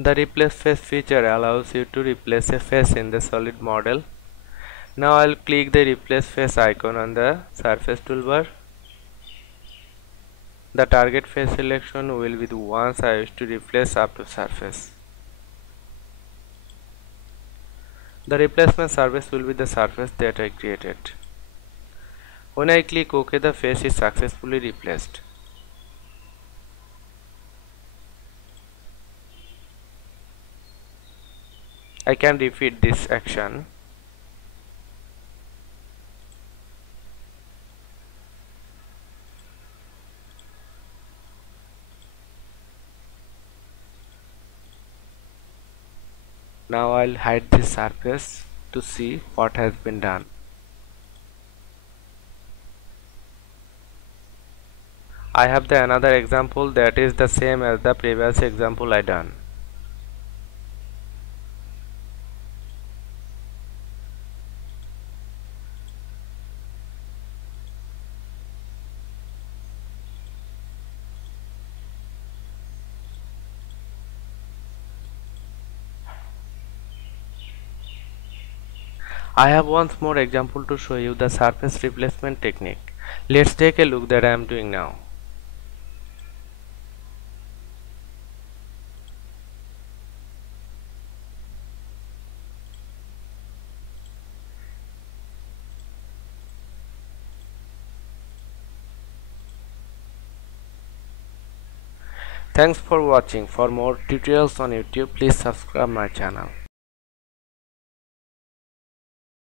The Replace Face feature allows you to replace a face in the solid model. Now I'll click the Replace Face icon on the surface toolbar. The target face selection will be the ones I wish to replace up to surface. The replacement surface will be the surface that I created. When I click OK, the face is successfully replaced. I can repeat this action. Now I'll hide this surface to see what has been done. I have the another example that is the same as the previous example I done. I have once more example to show you the surface replacement technique. Let's take a look that I am doing now. Thanks for watching. For more tutorials on YouTube, please subscribe my channel.